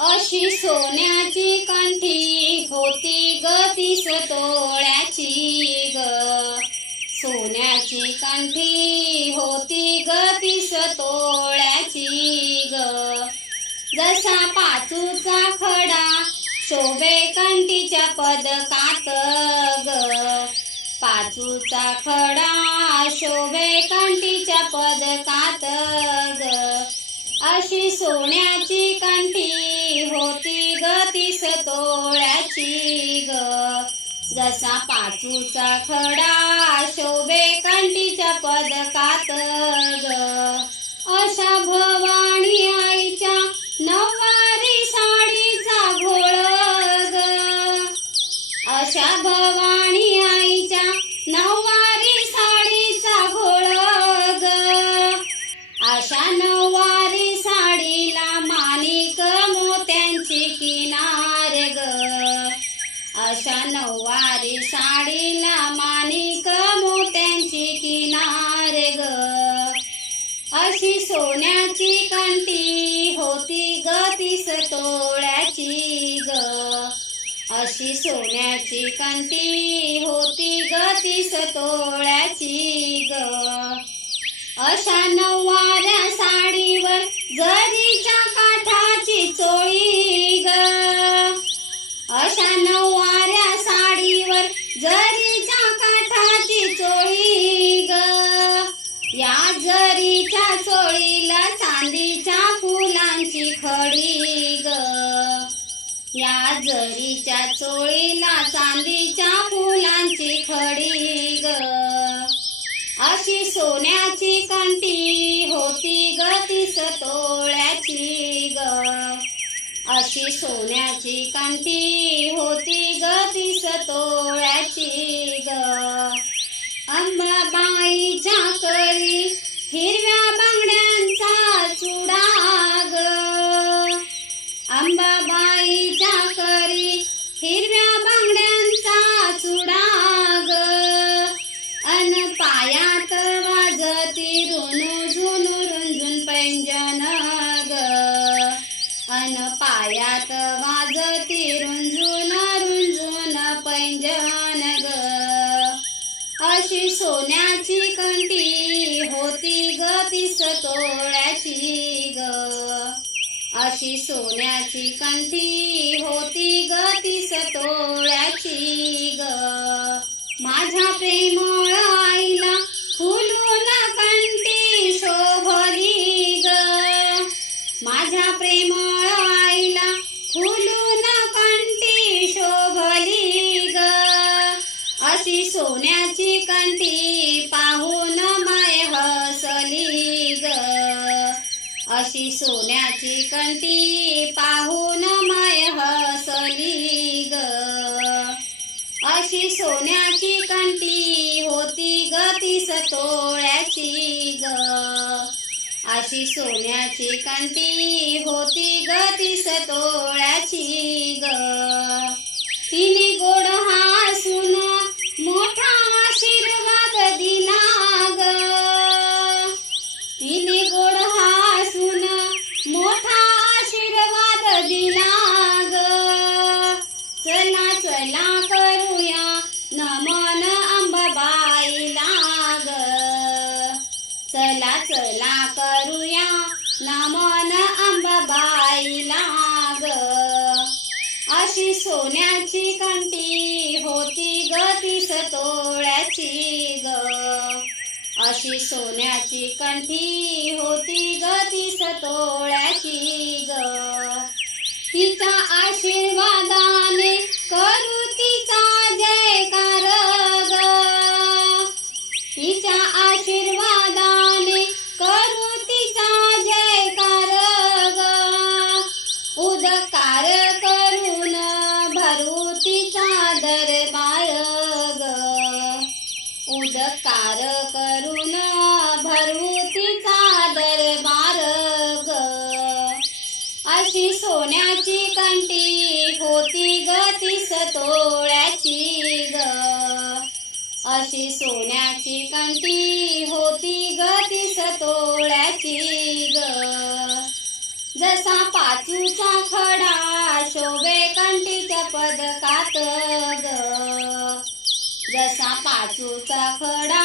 अशी सोन्याची कंठी होती ग 30 तोळ्याची ग. सोन्याची कंठी होती ग 30 तोळ्याची ग. जसा पाचूचा खडा शोभे कंठीच्या पदकात ग. पाचूचा खडा शोभे कंठीच्या पदकात ग. अशी सोन्याची कंठी होती ग 30 तोळ्याची ग. जसा पाचूचा खडा शोभे कंठीच्या पदकात ग. अशा भवानी आईच्या नऊवारी साडीचा घोळ ग. अशा भवानी आईच्या नऊवारी साडीचा घोळ ग. अशा नऊवारी साडीला माणिक मोत्यांची किनार ग. अशा नऊवारी साडीला माणिक मोत्यांची किनार ग. अशी सोन्याची कंठी होती ग 30 तोळ्याची ग. अशी सोन्याची कंठी होती ग 30 तोळ्याची ग. अशा नऊवाऱ्या साडीवर जरीच्या काठाची चोळी ग. अशा नऊवाऱ्या साडीवर जरीच्या काठाची चोळी ग. या जरीच्या चोळीला चांदीच्या फुलांची खडी ग. या जरीच्या चोळीला चांदीच्या फुलांची खडी ग. अशी सोन्याची कंठी होती ग 30 तोळ्याची ग. अशी सोन्याची कंठी होती ग 30 तोळ्याची ग. अंबाबाईच्या करी हिरव्या बांगड्यांचा चुडा ग. अंबाबाईच्या करी हिरव्या बांगड्यांचा चुडा ग. अन पायात वाजती रुणझुन रुंझुन पैंजन ग. अन पायात वाजती रुंझुन रुंझुन पैंजन ग. अशी सोन्याची कंठी होती ग 30 तोळ्याची ग. अशी सोन्याची कंठी होती ग 30 तोळ्याची ग. माझ्या प्रेमळ आईला फुलून कंठी शोभली ग. माझ्या प्रेमळ आईला फुलून कंठी शोभली ग. अशी सोन्याची कंठी पाहून माय हसली ग. अशी सोन्याची कंठी पाहून माय हसली ग. अशी सोन्याची कंठी होती ग 30 तोळ्याची ग. अशी सोन्याची कंठी होती ग 30 तोळ्याची ग. तिने गोड हसून मोठा आशीर्वाद दिला ग. तिने गोड हसून मोठा आशीर्वाद दिला ग. चला चला करूया नमन अंबाबाईला ग. चला चला करूया नमन अंबाबाईला ग. अशी सोन्याची कंठी होती ग 30 तोळ्याची ग. अशी सोन्याची कंठी होती ग 30 तोळ्याची ग. तिच्या आशीर्वादाने करू तिचा जयकार ग. तिच्या आशीर्वादाने करू तिचा जयकार ग. उदकार करून भरू तिचा दरबार ग. उदकार करून भरू तिचा दरबार ग. अशी सोन्याची कंठी होती ग 30 तोळ्याची ग. अशी सोन्याची कंठी होती ग 30 तोळ्याची ग. जसा पाचूचा खडा ग. जसा पाचूचा खडा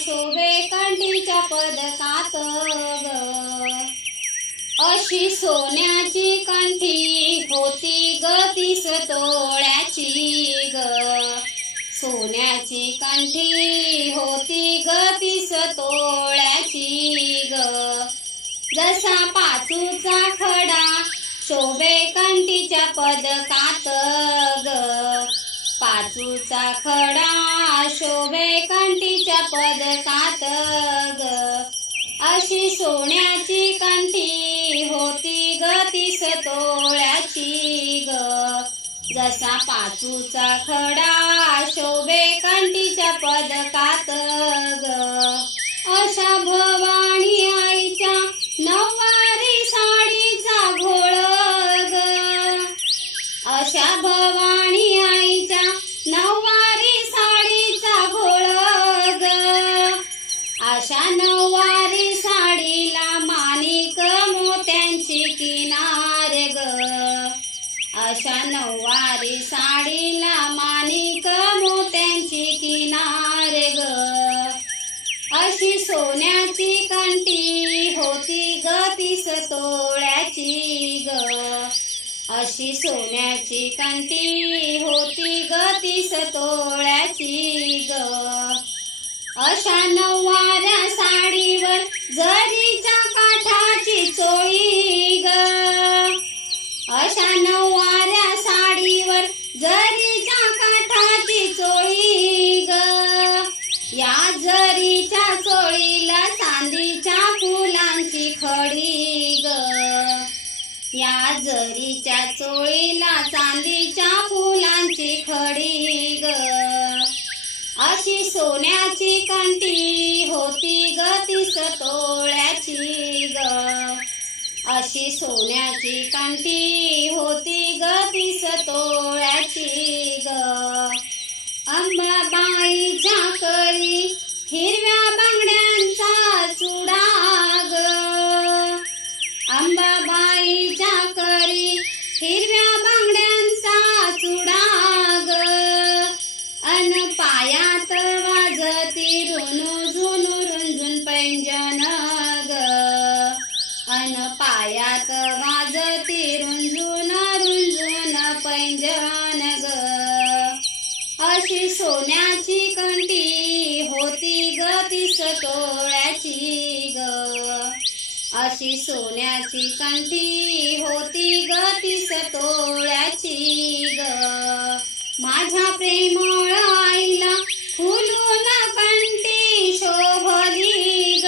शोभे कंठीच्या पदकात ग. अशी सोन्याची कंठी होती ग 30 तोळ्याची ग. सोन्याची कंठी होती ग 30 तोळ्याची ग. जसा पाचूचा खडा शोभे कंठीच्या पदकात ग. पाचूचा खडा शोभे कंठीच्या पदकात ग. अशी सोन्याची कंठी होती ग 30 तोळ्याची ग. जसा पाचूचा खडा शोभे कंठीच्या पदकात ग. अशा भवानी आईच्या नऊवारी साडीचा घोळ ग. अशा भवानी आईच्या नऊवारी साडीचा घोळ ग. अशा नऊवारी साडीला माणिक मोत्यांची किनार ग. अशा नऊवारी साडीला माणिक मोत्यांची किनार ग. अशी सोन्याची कंठी होती ग 30 तोळ्याची ग. अशी सोन्याची कंठी होती ग 30 तोळ्याची ग. अशा नऊवाऱ्या साडीवर जरीच्या काठाची चोळी ग. अशा नऊवाऱ्या साडीवर जरीच्या काठाची चोळी ग. या जरीच्या चोळीला चांदीच्या फुलांची खडी ग. या जरीच्या चोळीला चांदीच्या फुलांची खडी ग. अशी सोन्याची कंठी होती ग 30 तोळ्याची ग. अशी सोन्याची कंठी होती ग 30 तोळ्याची ग. अंबाबाईच्या करी हिरव्या बांगड्यांचा चुडा ग. अंबाबाईच्या करी हिरव्या बांगड्यांचा चुडा ग. अन पायात वाजती रुणझुन रुंझुन पैंजन ग. अन पायात वाजती रुंझुन रुंझुन पैंजन ग. अशी सोन्याची कंठी होती ग 30 तोळ्याची ग. अशी सोन्याची कंठी होती ग 30 तोळ्याची ग. माझ्या प्रेमळ आईला फुलून कंठी शोभली ग.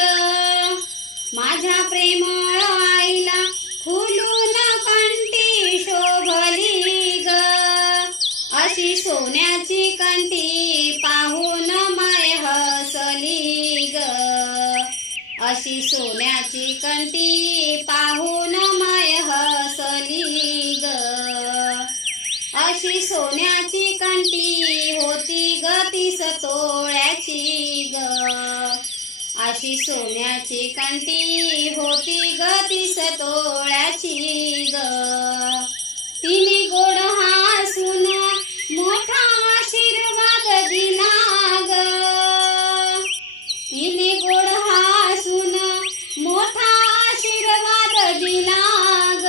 माझ्या प्रेमळ आईला फुलून कंठी शोभली ग. अशी सोन्याची कंठी पाहून माय हसली ग. अशी सोन्याची कंठी पाहून माय हसली ग. अशी सोन्याची कंठी होती ग 30 तोळ्याची ग. अशी सोन्याची कंठी होती ग 30 तोळ्याची ग. तिने गोड हसून मोठा आशीर्वाद दिला ग. तिने गोड हसून मोठा आशीर्वाद दिला ग.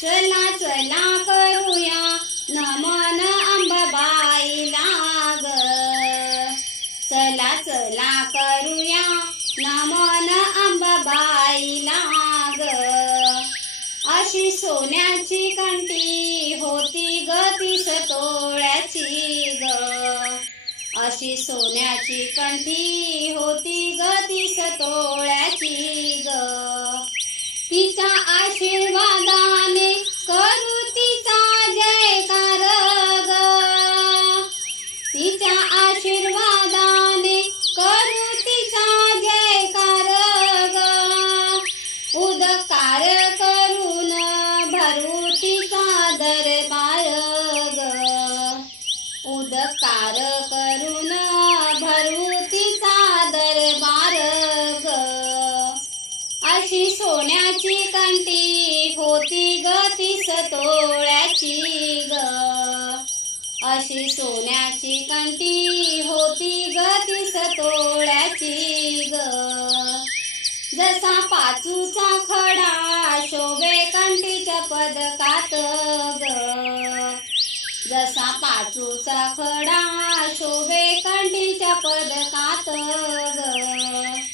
चला चला करूया नमन अंबाबाईला ग. चला चला करूया नमन अंबाबाईला ग. अशी सोन्याची कंठी होती ग 30 तोळ्याची ग. अशी सोन्याची कंठी होती ग 30 तोळ्याची ग. तिच्या आशीर्वादाने करू तिचा जयकार ग. तिच्या आशीर्वादाने करू तिचा जयकार ग. उदकार करून भरू तिचा दरबार ग. उदकार करून भरू तिचा दरबार ग. अशी सोन्याची कंठी होती ग 30 तोळ्याची ग. अशी सोन्याची कंठी होती ग तीस तोळ्याची ग. जसा पाचूचा खडा शोभे कंठीच्या पदकात ग. जसा पाचूचा खडा शोभे कंठीच्या पदकात ग.